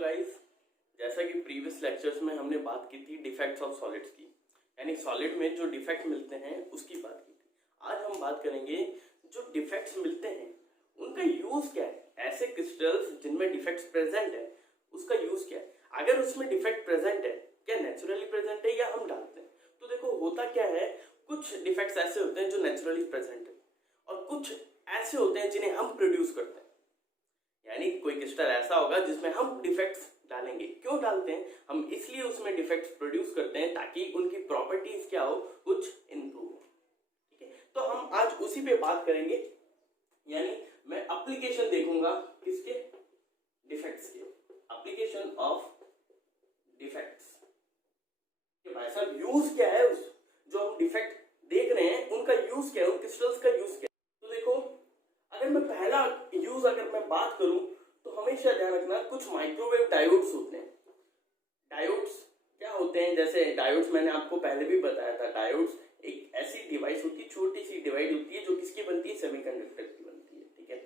Guys, जैसा कि previous lectures में हमने बात की थी डिफेक्ट्स ऑफ सॉलिड्स की, यानी सॉलिड में जो डिफेक्ट मिलते हैं उसकी बात की थी। आज हम बात करेंगे जो डिफेक्ट्स मिलते हैं उनका यूज क्या है। ऐसे क्रिस्टल्स जिनमें डिफेक्ट्स प्रेजेंट है उसका यूज क्या है। अगर उसमें डिफेक्ट प्रेजेंट है, क्या नेचुरली प्रेजेंट है या हम डालते हैं। तो देखो होता क्या है, कुछ डिफेक्ट्स ऐसे होते हैं जो नेचुरली प्रेजेंट है और कुछ ऐसे होते हैं जिन्हें हम प्रोड्यूस करते हैं। यानी कोई क्रिस्टल ऐसा होगा जिसमें हम डिफेक्ट्स डालेंगे। क्यों डालते हैं? हम इसलिए उसमें डिफेक्ट्स प्रोड्यूस करते हैं ताकि उनकी प्रॉपर्टीज क्या हो, कुछ इंप्रूव हो। ठीक है, तो हम आज उसी पे बात करेंगे। यानी मैं एप्लीकेशन देखूंगा किसके, डिफेक्ट्स के। एप्लीकेशन ऑफ डिफेक्ट्स कि भाई साहब यूज क्या है, उस जो हम डिफेक्ट देख रहे हैं उनका यूज क्या है, उन क्रिस्टल्स का यूज क्या है। तो देखो अगर मैं पहला यूज अगर मैं बात करूं तो हमेशा ध्यान रखना कुछ माइक्रोवेव डायोड्स होते हैं। डायोड्स क्या होते हैं, जैसे डायोड्स मैंने आपको पहले भी बताया था। डायोड्स एक ऐसी डिवाइस होती है, छोटी सी डिवाइस होती है जो किसकी बनती है, सेमीकंडक्टर की बनती है। ठीक है,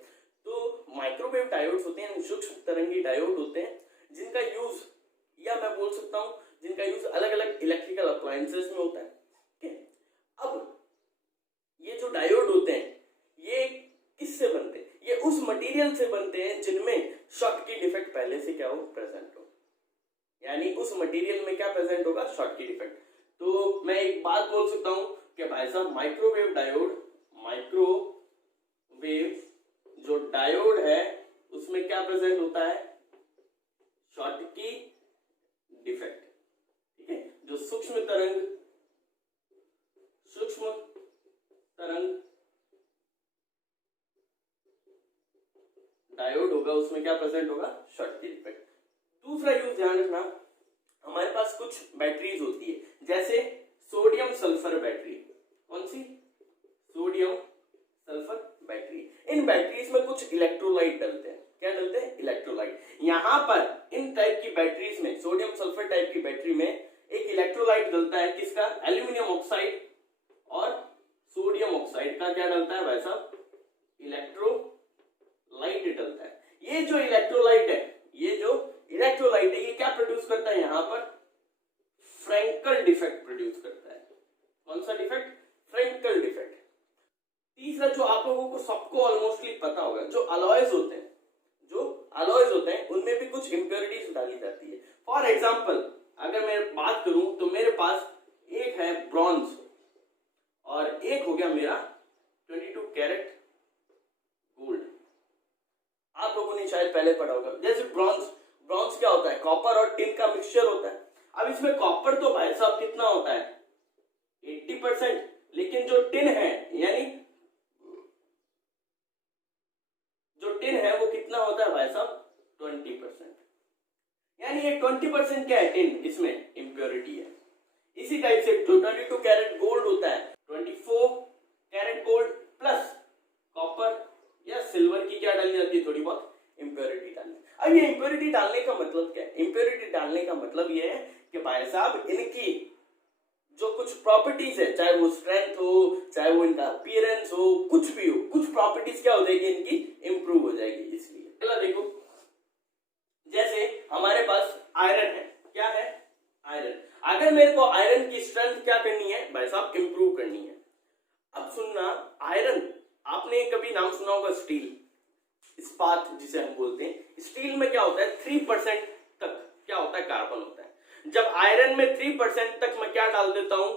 तो माइक्रोवेव डायोड्स होते हैं, सूक्ष्म तरंगी डायोड होते हैं जिनका यूज, या मैं बोल सकता हूं जिनका यूज अलग अलग इलेक्ट्रिकल अप्लायंसेस में होता है। ठीक है, अब ये जो डायोड होते हैं ये किससे बनते हैं? ये उस मटेरियल से बनते हैं जिनमें शॉर्ट की डिफेक्ट पहले से क्या हो, प्रेजेंट हो। यानी उस मटेरियल में क्या प्रेजेंट होगा, शॉर्ट की डिफेक्ट। तो मैं एक बात बोल सकता हूं कि भाई साहब माइक्रोवेव डायोड, माइक्रोवेव जो डायोड है उसमें क्या प्रेजेंट होता है, शॉर्ट की डिफेक्ट। ठीक है, जो सूक्ष्म तरंग डायोड होगा उसमें क्या प्रेजेंट होगा, शॉर्ट की डिफेक्ट। दूसरा यूज ध्यान रखना, हमारे पास कुछ बैटरीज होती है जैसे सोडियम सल्फर बैटरी। कौन सी? Sodium sulphur battery. इन बैटरीज में कुछ इलेक्ट्रोलाइट डलते हैं। क्या डलते हैं? इलेक्ट्रोलाइट। यहां पर इन टाइप की बैटरीज में, सोडियम सल्फर टाइप की बैटरी में एक इलेक्ट्रोलाइट डलता है किसका, एल्यूमिनियम ऑक्साइड, और सोडियम ऑक्साइड का क्या डलता है भाई साहब, इलेक्ट्रोलाइट डलता है। ये जो इलेक्ट्रोलाइट है, ये क्या प्रोड्यूस करता है, यहां पर फ्रैंकल डिफेक्ट प्रोड्यूस करता है। कौन सा डिफेक्ट? Frenkel defect. तीसरा जो आप लोगों को सबको ऑलमोस्टली पता होगा, जो अलॉयज होते हैं उनमें भी कुछ इंप्योरिटीज डाली जाती है। फॉर एग्जांपल अगर मैं बात करूं तो मेरे पास एक है ब्रॉन्ज और एक हो गया मेरा 22 कैरेट गोल्ड। आप लोगों ने शायद पहले पढ़ा होगा। जैसे ब्रॉन्ज क्या होता है, कॉपर और टिन का मिक्सचर होता है। अब इसमें कॉपर तो भाई साहब कितना होता है, 80%, लेकिन जो टिन है, यानी जो टिन है वो कितना होता है भाई साहब, 20%। यानी ये 20% क्या है, टिन, इसमें इंप्योरिटी है। इसी टाइप से जो 22 कैरेट गोल्ड होता है, 24 कैरेट गोल्ड प्लस कॉपर या सिल्वर की क्या डाली जाती है, थोड़ी बहुत इंप्योरिटी डालनी। अब ये इंप्योरिटी डालने का मतलब क्या है? इंप्योरिटी डालने का मतलब ये है कि भाई साहब इनकी जो कुछ प्रॉपर्टीज है, चाहे वो स्ट्रेंथ हो, चाहे वो इनका अपीयरेंस हो, कुछ भी हो, कुछ प्रॉपर्टीज क्या हो जाएगी, इनकी इंप्रूव हो जाएगी। इसलिए पहला देखो, जैसे हमारे पास आयरन है। क्या है? आयरन। अगर मेरे को आयरन की स्ट्रेंथ क्या करनी है भाई साहब, इंप्रूव करनी है। अब सुनना, आयरन, आपने कभी नाम सुना होगा स्टील, इस्पात जिसे हम बोलते हैं। स्टील में क्या होता है, 3% तक क्या होता है, कार्बन होता है। जब आयरन में 3% तक मैं क्या डाल देता हूं,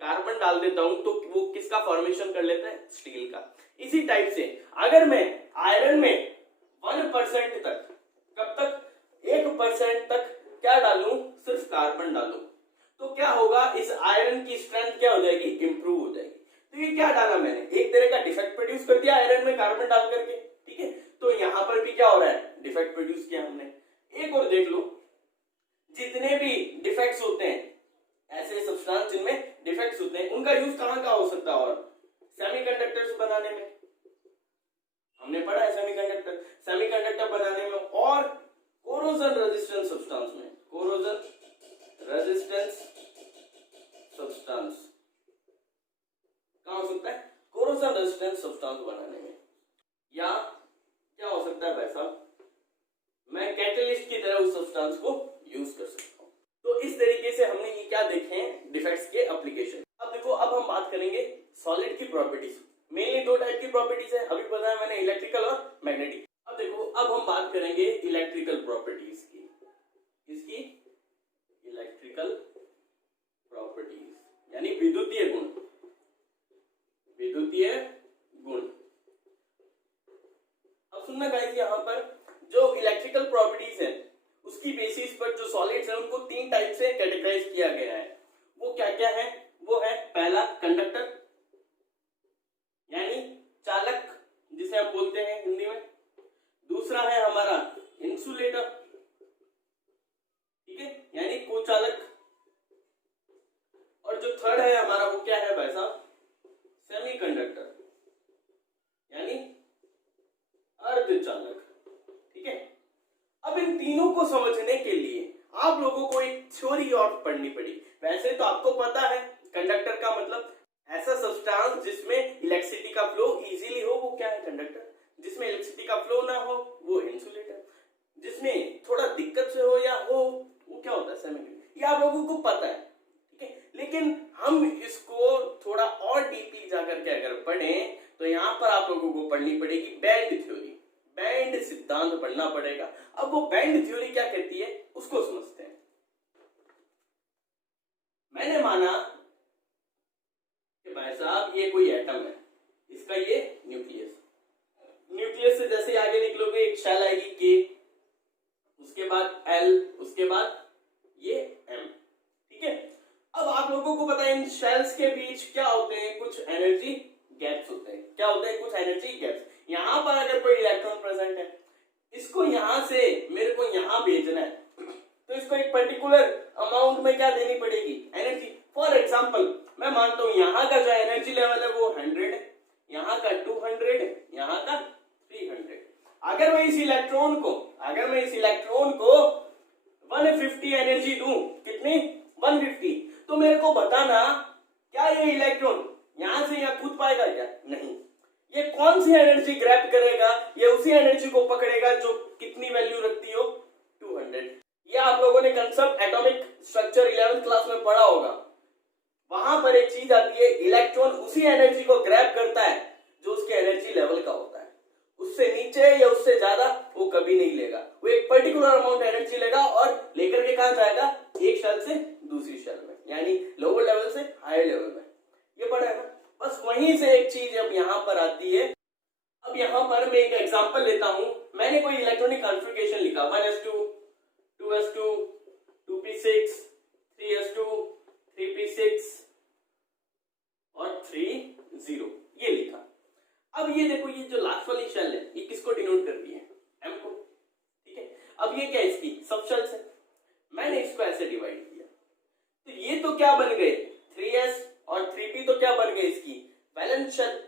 कार्बन डाल देता हूं, तो वो किसका फॉर्मेशन कर लेता है, स्टील का। इसी टाइप से अगर मैं आयरन में 1% तक, कब तक, 1% तक क्या डालूं, सिर्फ कार्बन डालूं, तो क्या होगा, इस आयरन की स्ट्रेंथ क्या हो जाएगी, इंप्रूव हो जाएगी। तो ये क्या डाला मैंने, एक तरह का डिफेक्ट प्रोड्यूस कर दिया आयरन में कार्बन डाल करके। ठीक है, तो यहां पर भी क्या हो रहा है, डिफेक्ट प्रोड्यूस किया हमने। एक और देख लो, जितने भी डिफेक्ट्स होते हैं, ऐसे सब्सटेंस जिनमें डिफेक्ट्स होते हैं, उनका यूज कहां का हो सकता है, और सेमीकंडक्टर्स बनाने में। हमने पढ़ा है सेमीकंडक्टर बनाने में, और कोरोजन रेजिस्टेंस सब्सटेंस में। कोरोजन रेजिस्टेंस सब्सटेंस कहां हो सकता है, कोरोजन रेजिस्टेंस सब्सटेंस बनाने में। या क्या हो सकता है भाई साहब, मैं कैटलिस्ट की तरह उस सब्सटेंस को यूज कर सकता हूँ। तो इस तरीके से हमने ये क्या देखे हैं डिफेक्ट्स के एप्लीकेशन। अब देखो, अब हम बात करेंगे सॉलिड की प्रॉपर्टीज। मेनली दो टाइप की प्रॉपर्टीज है, अभी बताया मैंने, इलेक्ट्रिकल और मैग्नेटिक। अब देखो, अब हम बात करेंगे इलेक्ट्रिकल प्रॉपर्टीज की। इसकी इलेक्ट्रिकल प्रॉपर्टीज यानी विद्युतीय गुण। विद्युतीय गुण। अब सुनना गाइस, यहाँ पर जो इलेक्ट्रिकल प्रॉपर्टीज है उसकी बेसिस पर जो सॉलिड्स हैं उनको तीन टाइप से कैटेगराइज किया गया है। वो क्या क्या है? वो है पहला कंडक्टर यानी चालक, जिसे हम बोलते हैं हिंदी में। दूसरा है हमारा इंसुलेटर, ठीक है, यानी कोचालक। और जो थर्ड है हमारा वो क्या है भाई साहब? सेमीकंडक्टर यानी अर्धचालक, ठीक है। अब इन तीनों को समझने के लिए आप लोगों को एक थ्योरी और पढ़नी पड़ी। वैसे तो आपको पता है कंडक्टर का मतलब ऐसा सब्सटेंस जिसमें इलेक्ट्रिसिटी का फ्लो इजीली हो, वो क्या है? कंडक्टर। जिसमें इलेक्ट्रिसिटी का फ्लो ना हो वो इंसुलेटर। जिसमें थोड़ा दिक्कत से हो या हो वो क्या होता है? सेमीकंडक्टर। ये आप लोगों को पता है, ठीक है। लेकिन हम इसको थोड़ा और डीपली जाकर के अगर पढ़ें तो यहाँ पर आप लोगों को पढ़नी पड़ेगी बैंड थ्योरी, बैंड सिद्धांत पढ़ना पड़ेगा। अब वो बैंड थ्योरी क्या कहती है उसको समझते हैं। मैंने माना कि भाई साहब ये कोई एटम है, इसका ये न्यूक्लियस। न्यूक्लियस से जैसे आगे निकलोगे एक शेल आएगी के, उसके बाद एल, उसके बाद ये एम, ठीक है। अब आप लोगों को पता है इन शेल्स के बीच क्या होते हैं? कुछ एनर्जी गैप्स होते हैं। क्या होते हैं? कुछ एनर्जी गैप्स। यहां पर अगर कोई इलेक्ट्रॉन प्रेजेंट है, इसको यहां से मेरे को यहां भेजना है, तो इसको एक पर्टिकुलर अमाउंट में क्या देनी पड़ेगी? एनर्जी। फॉर एग्जांपल मैं मानता हूं यहां का जो एनर्जी लेवल है वो 100 है, यहां का 200 है, यहां का 300। अगर मैं इस इलेक्ट्रॉन को 150 एनर्जी दूं, कितनी? 150, तो मेरे को बताना क्या ये इलेक्ट्रॉन यहां से यहां कूद पाएगा क्या? नहीं। ये कौन सी एनर्जी ग्रैब करेगा? ये उसी एनर्जी को पकड़ेगा जो कितनी वैल्यू रखती हो? 200। ये आप लोगों ने concept atomic structure 11th class में पढ़ा होगा। वहां पर एक चीज आती है, इलेक्ट्रॉन उसी एनर्जी को ग्रैब करता है जो उसके एनर्जी लेवल का होता है। उससे नीचे या उससे ज्यादा वो कभी नहीं लेगा। वो एक पर्टिकुलर अमाउंट एनर्जी लेगा और लेकर के कहां जाएगा? एक शेल से दूसरी शेल में, यानी लोअर लेवल से हायर लेवल में। ये पढ़ा है ना? बस वहीं से एक चीज अब यहां पर आती है। अब यहां पर मैं एक एग्जांपल लेता हूं। मैंने कोई इलेक्ट्रॉनिक कॉन्फ़िगरेशन लिखा 1s2 2s2 2p6 3s2 3p6 और 30, ये लिखा। अब ये देखो, ये जो लास्ट वाली शेल है ये किसको डिनोट कर रही है? m को, ठीक है। अब ये क्या है? इसकी सब शेल्स है। मैंने इसको ऐसे डिवाइड किया, तो ये तो क्या बन गए? 3s और 3p तो क्या बन गए? इसकी वैलेंस शेल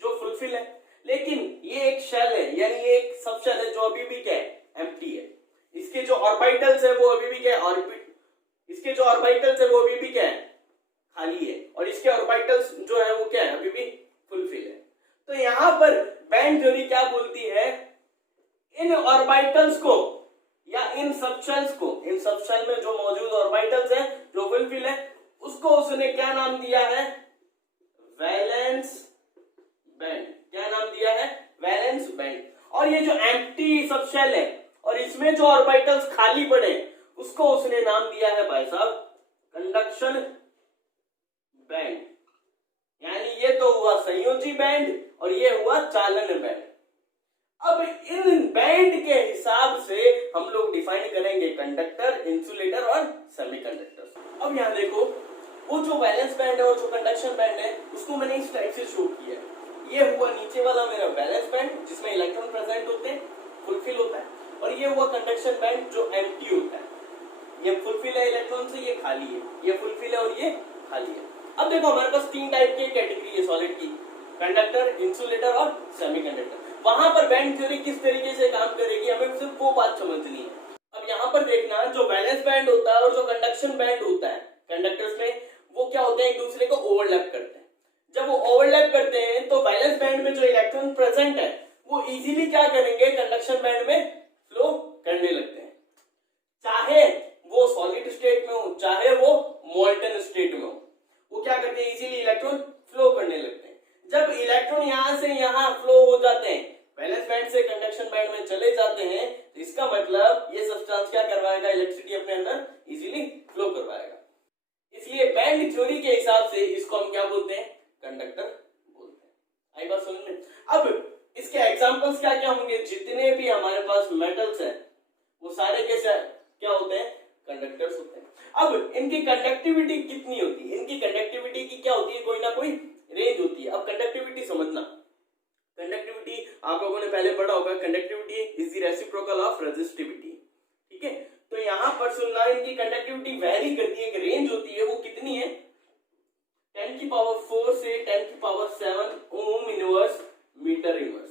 जो फुलफिल है। लेकिन ये एक शेल है, यानी ये एक सब शेल है जो अभी भी क्या है? एम्प्टी है। इसके जो ऑर्बिटल्स है वो अभी भी क्या है? इसके जो ऑर्बिटल्स है वो अभी भी क्या है? खाली है। और इसके ऑर्बिटल्स जो है वो क्या है? अभी भी फुलफिल है। तो यहां पर बैंड थ्योरी क्या बोलती है? इन ऑर्बिटल्स को या इन सबशेल्स को, इन सबशेल में जो मौजूद ऑर्बिटल्स है जो फुलफिल है, उसको उसने क्या नाम दिया है? Valence band. क्या नाम दिया है? Valence band. और ये जो एम्प्टी सबशेल है और इसमें जो ऑर्बिटल्स खाली पड़े उसको उसने नाम दिया है भाई साहब कंडक्शन बैंड। यानी ये तो हुआ संयोजी बैंड और ये हुआ चालन बैंड। अब इन बैंड के हिसाब से हम लोग डिफाइन करेंगे कंडक्टर, इंसुलेटर और सेमीकंडक्टर। अब यहां देखो, वो जो वैलेंस बैंड है और जो कंडक्शन बैंड है उसको मैंने इस टाइप से शो किया। ये हुआ नीचे वाला मेरा वैलेंस बैंड जिसमें इलेक्ट्रॉन प्रेजेंट होते हैं, फुलफिल होता है। और ये हुआ कंडक्शन बैंड जो एम्प्टी होता है। ये फुलफिल है इलेक्ट्रॉन से, ये खाली है। ये फुलफिल है और ये खाली है। अब देखो, हमारे पास तीन टाइप की कैटेगरी है सॉलिड की, कंडक्टर, इंसुलेटर और सेमीकंडक्टर। वहां पर बैंड थ्योरी किस तरीके से काम करेगी हमें सिर्फ वो बात समझनी है। अब यहाँ पर देखना, जो वैलेंस बैंड होता है और जो कंडक्शन बैंड होता है कंडक्टर्स में, वो क्या होते हैं? एक दूसरे को ओवरलैप करते हैं। जब वो ओवरलैप करते हैं तो वैलेंस बैंड में जो इलेक्ट्रॉन प्रेजेंट है वो इजीली क्या करेंगे? कंडक्शन बैंड में फ्लो करने लगते हैं। क्या बोलते हैं, कंडक्टर बोलते हैं। आई बात समझ में। अब इसके एग्जांपल्स क्या क्या होंगे, जितने भी हमारे पास मेटल्स हैं वो सारे के क्या होते हैं, कंडक्टर्स होते हैं। अब इनकी कंडक्टिविटी कितनी होती है, इनकी कंडक्टिविटी की क्या होती है, कोई ना कोई रेंज होती है। अब कंडक्टिविटी समझना, कंडक्टिविटी आप लोगों ने पहले पढ़ा होगा, conductivity is the reciprocal of resistivity. ठीक है, तो यहां पर सुनना, इनकी कंडक्टिविटी वेरी करती है, एक रेंज होती है, वो कितनी है, 10 की पावर 4 से 10 की power 7 ohm inverse metre inverse.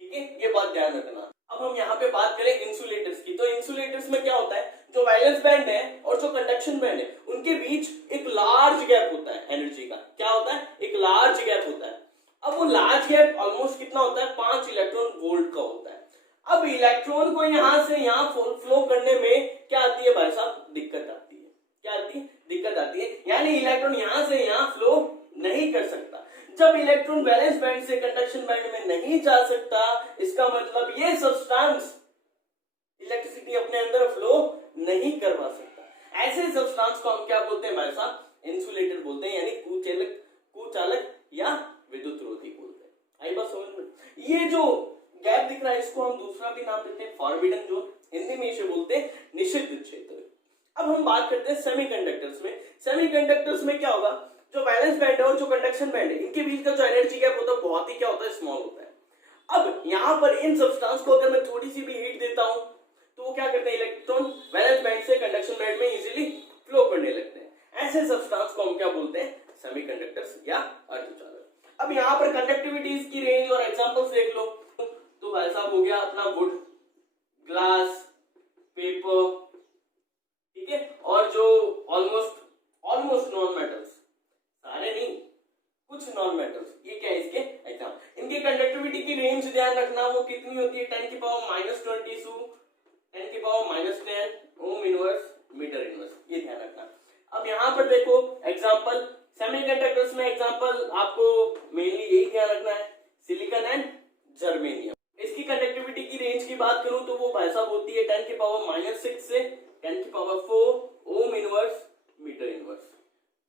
ठीक है, ये बात ध्यान रखना। अब हम यहाँ पे बात करें इंसुलेटर्स की, तो इंसुलेटर्स में क्या होता है, जो वायलेंस बैंड है और जो कंडक्शन बैंड है उनके बीच एक लार्ज गैप होता है एनर्जी का। क्या होता है, एक लार्ज गैप होता है। अब वो लार्ज गैप ऑलमोस्ट कितना होता है, 5 इलेक्ट्रॉन वोल्ट का होता है। अब इलेक्ट्रॉन को यहां से यहां फ्लो करने में क्या आती है भाई साहब, दिक्कत आती है। क्या आती है, दिक्कत आती है, यानी इलेक्ट्रॉन यहां से यहां फ्लो नहीं कर सकता। जब इलेक्ट्रॉन वैलेंस बैंड से कंडक्शन बैंड में नहीं जा सकता, इसका मतलब ये सब्सटेंस इलेक्ट्रिसिटी अपने अंदर फ्लो नहीं करवा सकता। ऐसे सब्सटेंस को हम क्या बोलते हैं भाई साहब, इंसुलेटर बोलते हैं, यानी कुचालक या विद्युत रोधी बोलते हैं। आई बात समझ में। ये जो गैप दिख रहा है इसको हम दूसरा भी नाम देते हैं फॉरबिडन जोन, हिंदी में इसे बोलते हैं निषिद्ध क्षेत्र। अब हम बात करते हैं सेमीकंडक्टर्स में। सेमीकंडक्टर्स में क्या होगा, जो वैलेंस बैंड है और जो कंडक्शन बैंड है इनके बीच का जो एनर्जी गैप होता है बहुत ही क्या होता है, स्मॉल होता है। अब यहां पर इन सब्सटेंस को अगर मैं थोड़ी सी भी हीट देता हूं तो वो क्या करते हैं, इलेक्ट्रॉन वैलेंस बैंड से कंडक्शन बैंड में इजीली फ्लो करने लगते हैं। ऐसे सब्सटेंस को हम क्या बोलते हैं, सेमीकंडक्टर्स या अर्धचालक। अब यहां पर कंडक्टिविटीज की रेंज और एग्जांपल्स देख लो, तो भाई साहब हो गया अपना वुड, ग्लास, पेपर, ठीक है, और जो ऑलमोस्ट नॉन मेटल्स, सारे नहीं कुछ नॉन मेटल्स, ये क्या है इसके एग्जाम। इनकी कंडक्टिविटी की रेंज ध्यान रखना, वो कितनी होती है, 10 की पावर -20 से 10 की power -10 ohm inverse metre inverse, ये ध्यान रखना। अब यहां पर देखो एग्जांपल सेमीकंडक्टर्स में, एग्जांपल आपको मेनली यही ध्यान रखना है, सिलिकॉन एंड जर्मेनियम। इसकी कंडक्टिविटी की रेंज की बात करूं तो वो भाई साहब होती है 10 की पावर -6 से 10 की power 4 ohm inverse metre inverse.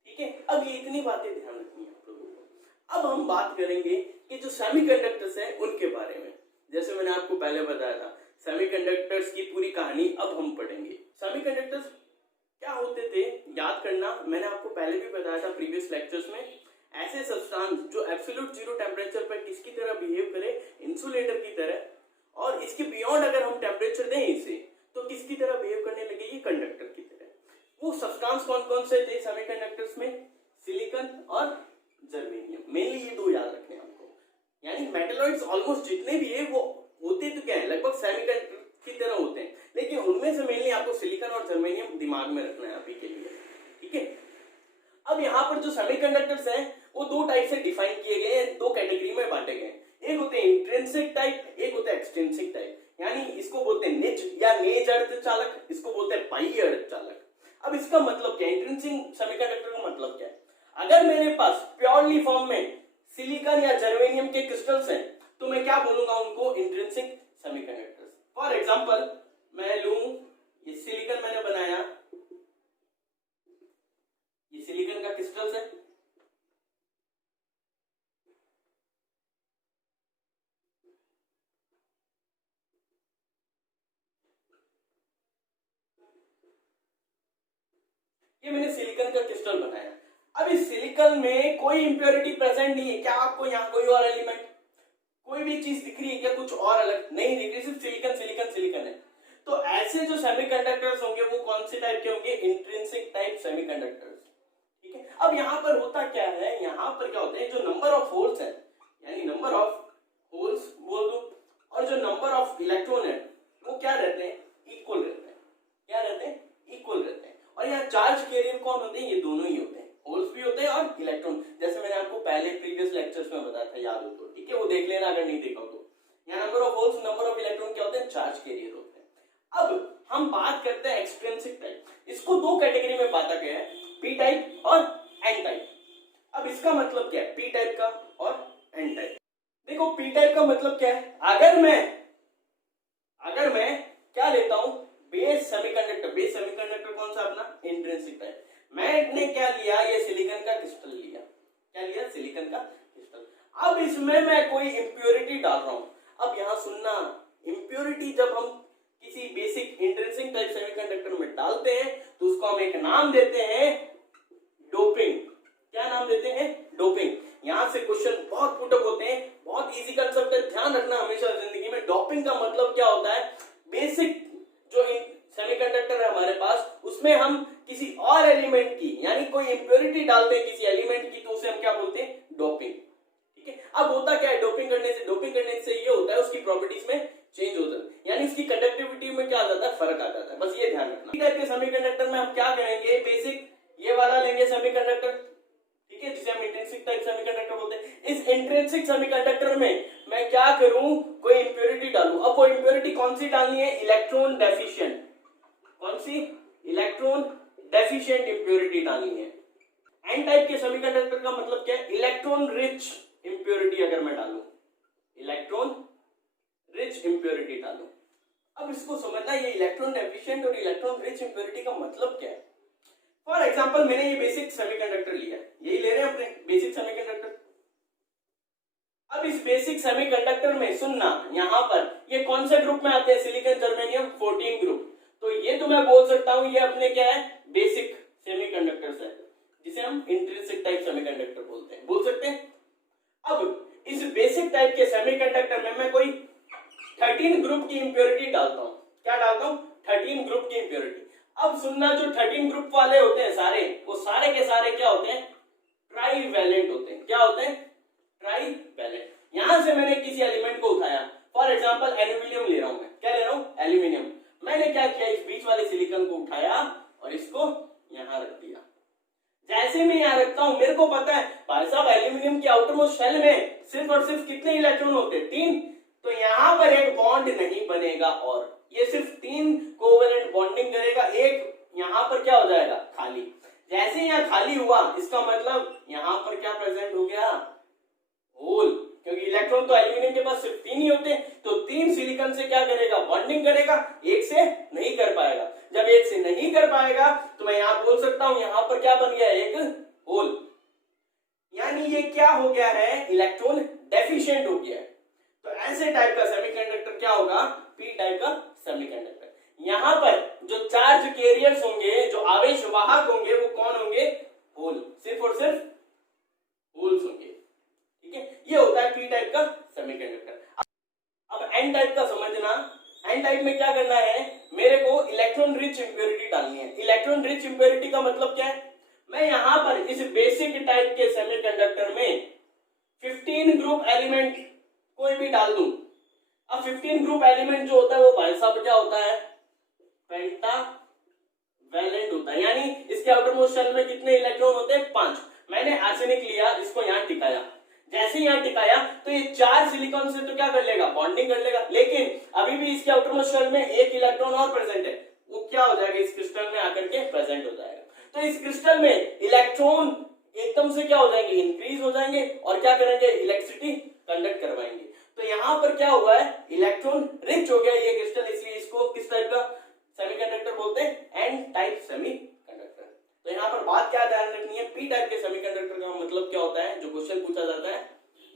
ठीक है, अब ये इतनी बातें ध्यान रखनी है आप लोगों को। अब हम बात करेंगे कि जो सेमीकंडक्टर्स हैं उनके बारे में। जैसे मैंने आपको पहले बताया था, सेमीकंडक्टर्स की पूरी कहानी अब हम पढ़ेंगे। सेमीकंडक्टर्स क्या होते थे याद करना, मैंने आपको पहले भी बताया था प्रीवियस लेक्चर्स में। ऐसे सब्सटेंस जो एब्सोल्यूट जीरो टेम्परेचर पर किसकी तरह बिहेव करे, इंसुलेटर की तरह, और इसके बियॉन्ड अगर हम टेम्परेचर दें इसे तो किसकी तरह बिहेव करने लगे, ये कंडक्टर की तरह। वो सब्सटेंस कौन कौन से थे सेमीकंडक्टर्स में, सिलिकॉन और जर्मेनियम, मेनली ये दो याद रखने आपको। यानी मेटलॉइड्स ऑलमोस्ट जितने भी है वो होते तो क्या है, लगभग सेमीकंडक्टर की तरह होते हैं, लेकिन उनमें से मेनली आपको सिलिकॉन और जर्मेनियम दिमाग में रखना है अभी के लिए। ठीक है, अब यहाँ पर जो सेमीकंडक्टर्स हैं वो दो टाइप से डिफाइन किए गए हैं, दो कैटेगरी में बांटे गए। एक होते हैं इंट्रिंसिक टाइप, एक होता है एक्सट्रिंसिक टाइप। यानी इसको बोलते हैं निज या नेज अर्धचालक, इसको बोलते हैं बाह्य अर्धचालक। अब इसका मतलब क्या है, इंट्रिंसिक सेमीकंडक्टर का मतलब क्या है, अगर मेरे पास प्योरली फॉर्म में सिलिकॉन या जर्मेनियम के क्रिस्टल्स हैं तो मैं क्या बोलूंगा उनको, इंट्रिंसिक सेमीकंडक्टर्स। फॉर एग्जांपल मैं लूं, ये सिलिकॉन मैंने बनाया, ये सिलिकॉन का क्रिस्टल्स है, ये मैंने सिलिकॉन का क्रिस्टल बनाया। अब इस सिलिकॉन में कोई इंप्योरिटी प्रेजेंट नहीं है, क्या आपको यहाँ कोई और एलिमेंट, कोई भी चीज दिख रही है क्या, कुछ और अलग नहीं दिख रही, सिर्फ सिलिकॉन सिलिकॉन सिलिकॉन है। तो ऐसे जो सेमीकंडक्टर्स होंगे वो कौन से टाइप के होंगे, इंट्रिंसिक टाइप सेमीकंडक्टर्स। ठीक है, अब यहाँ पर होता क्या है, यहाँ पर क्या होता है, जो नंबर ऑफ होल्स है, यानी नंबर ऑफ होल्स बोल दो, और जो नंबर ऑफ इलेक्ट्रॉन है वो क्या रहते हैं, इक्वल रहते हैं। क्या रहते हैं, इक्वल रहते हैं। और यहाँ चार्ज कैरियर कौन होते हैं, ये दोनों ही होते हैं, होल्स भी होते हैं और इलेक्ट्रॉन, जैसे मैंने आपको पहले प्रीवियस लेक्चर्स में बताया था, याद हो तो। ठीक है, वो देख लेना अगर नहीं देखा तो। यहाँ number of holes, number of electron क्या होते हैं, चार्ज कैरियर होते हैं। अब हम बात करते हैं एक्सट्रिंसिक टाइप। इसको दो कैटेगरी में बांटा गया है, पी टाइप और एन टाइप। अब इसका मतलब क्या है, पी टाइप का और एन टाइप। देखो पी टाइप का मतलब क्या है, अगर मैं क्या लेता हूं, बेस सेमीकंडक्टर। बेस सेमीकंडक्टर कौन सा अपना, इंट्रिंसिक टाइप। मैंने क्या लिया, ये सिलिकॉन का क्रिस्टल लिया, उसमें मैं कोई इंप्योरिटी डाल रहा हूं। अब यहां सुनना, इंप्योरिटी जब हम किसी बेसिक इंट्रिंसिक टाइप सेमीकंडक्टर में डालते हैं तो उसको हम एक नाम देते हैं डोपिंग। क्या नाम देते हैं? डोपिंग। यहां से क्वेश्चन बहुत पुटअप होते हैं, बहुत इजी कंसेप्ट है, ध्यान रखना हमेशा जिंदगी में। डोपिंग का मतलब क्या होता है? बेसिक जो सेमीकंडक्टर है हमारे पास, उसमें हम किसी और एलिमेंट की यानी कोई इंप्योरिटी डालते हैं किसी एलिमेंट की, तो उसे हम क्या बोलते हैं? डोपिंग। ठीक है। अब होता क्या है डोपिंग करने से? डोपिंग करने से ये होता है उसकी प्रॉपर्टीज में चेंज हो जाता है, यानी इसकी कंडक्टिविटी में क्या आ जाता है? फर्क आ जाता है। बस ये ध्यान रखना। टाइप के सेमीकंडक्टर में हम क्या करेंगे? बेसिक ये वाला लेंगे सेमीकंडक्टर, ठीक है, जिसे हम इंट्रिंसिक टाइप सेमीकंडक्टर बोलते हैं। इस इंट्रिंसिक सेमीकंडक्टर में मैं क्या करूं? कोई इंप्योरिटी डालूं। अब वो इंप्योरिटी कौन सी डालनी है? Electron deficient. कौन सी? इलेक्ट्रॉन डेफिशिएंट इंप्योरिटी डालनी है। एन टाइप के सेमीकंडक्टर का मतलब क्या है? इलेक्ट्रॉन रिच इंप्योरिटी अगर मैं डालूं, इलेक्ट्रॉन रिच इंप्योरिटी डालूं। अब इसको समझना, ये इलेक्ट्रॉन डेफिशिएंट और इलेक्ट्रॉन रिच इंप्योरिटी का मतलब क्या है। फॉर एग्जांपल मैंने ये बेसिक सेमीकंडक्टर लिया, यही ले रहे हैं अपने बेसिक सेमीकंडक्टर। अब इस बेसिक सेमीकंडक्टर में सुनना, यहां पर ये कौन से ग्रुप में आते हैं? Silicon, germanium, 14 group. तो ये तो मैं बोल सकता हूं ये अपने क्या है? बेसिक सेमीकंडक्टर्स है, जिसे हम इंट्रिंसिक टाइप सेमीकंडक्टर बोलते हैं, बोल सकते हैं। अब इस बेसिक टाइप के सेमीकंडक्टर में मैं कोई 13 ग्रुप की इंप्योरिटी डालता हूं। क्या डालता हूं? 13 ग्रुप की इंप्योरिटी। अब सुनना, जो 13 ग्रुप वाले होते हैं सारे, वो सारे के सारे क्या होते हैं? ट्राईवैलेंट होते हैं। क्या होते हैं? ट्राईवैलेंट। यहां से मैंने किसी एलिमेंट को उठाया, फॉर एग्जांपल एल्यूमिनियम ले रहा हूं मैं। क्या ले रहा हूं? एल्यूमिनियम। मैंने क्या किया? इस बीच वाले सिलिकॉन को उठाया और इसको यहां रख दिया। जैसे मैं यहां रखता हूं, मेरे को पता है भाई साहब एल्यूमिनियम की आउटरमोस्ट शेल में सिर्फ और सिर्फ कितने इलेक्ट्रॉन होते हैं? 3। तो यहां पर एक बॉन्ड नहीं बनेगा और ये सिर्फ 3 कोवेलेंट बॉन्डिंग करेगा, एक यहां पर क्या हो जाएगा? खाली। जैसे यहां खाली हुआ, इसका मतलब यहां पर क्या प्रेजेंट हो गया? होल। क्योंकि इलेक्ट्रॉन तो एल्यूमिनियम के पास सिर्फ 3 ही होते हैं, तो 3 सिलिकॉन से क्या करेगा? बॉन्डिंग करेगा, एक से नहीं कर पाएगा। जब एक से नहीं कर पाएगा तो मैं यहां बोल सकता हूं यहां पर क्या बन गया? एक होल। यानी ये क्या हो गया है? इलेक्ट्रॉन डेफिशिएंट हो गया है। तो ऐसे टाइप का सेमीकंडक्टर क्या होगा? पी टाइप का सेमीकंडक्टर। यहां पर जो चार्ज कैरियर्स होंगे, जो आवेश वाहक होंगे, वो कौन होंगे? होल। सिर्फ और सिर्फ होल्स होंगे। ठीक है, ये होता है पी टाइप का सेमीकंडक्टर। अब एन टाइप का समझना। एन टाइप में क्या करना है? मेरे को इलेक्ट्रॉन रिच इंप्योरिटी डालनी है। इलेक्ट्रॉन रिच इंप्योरिटी का मतलब क्या है? मैं यहां पर इस बेसिक टाइप के सेमीकंडक्टर में 15 ग्रुप एलिमेंट कोई भी डाल दूं। अब 15 ग्रुप एलिमेंट जो होता है वो भाई साहब क्या होता है? पेंटावैलेंट होता है। यानी इसके आउटरमोस्ट शेल में कितने इलेक्ट्रॉन होते हैं? 5। मैंने आर्सेनिक लिया, इसको यहां टिकाया। जैसे यहां टिकाया तो ये 4 सिलिकॉन से तो क्या कर लेगा? बॉन्डिंग कर लेगा। लेकिन अभी भी इसके आउटरमोस्ट शेल में एक इलेक्ट्रॉन और प्रेजेंट है, वो क्या हो जाएगा? इस क्रिस्टल में आकर के प्रेजेंट हो जाएगा। तो इस क्रिस्टल में इलेक्ट्रॉन एकदम से क्या हो जाएंगे? इंक्रीज हो जाएंगे और क्या करेंगे? इलेक्ट्रिसिटी कंडक्ट करवाएंगे। तो यहां पर क्या हुआ है? इलेक्ट्रॉन रिच हो गया ये क्रिस्टल, इसलिए इसको किस टाइप का सेमीकंडक्टर बोलते हैं? N type semiconductor. तो यहां पर बात क्या ध्यान रखनी है? पी टाइप के सेमीकंडक्टर का मतलब क्या होता है? जो क्वेश्चन पूछा जाता है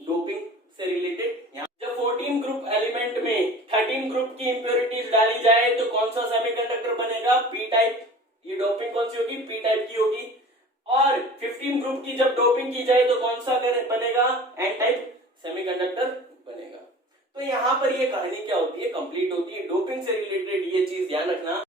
डोपिंग से रिलेटेड। जब 14 ग्रुप एलिमेंट में 13 ग्रुप की इंप्योरिटीज डाली जाए तो कौन सा सेमीकंडक्टर बनेगा? P type. ये डोपिंग कौन सी होगी? पी टाइप की होगी। और 15 ग्रुप की जब डोपिंग की जाए तो कौन सा बनेगा? एन टाइप सेमीकंडक्टर बनेगा। तो यहां पर ये कहानी क्या होती है? कंप्लीट होती है। डोपिंग से रिलेटेड ये चीज ध्यान रखना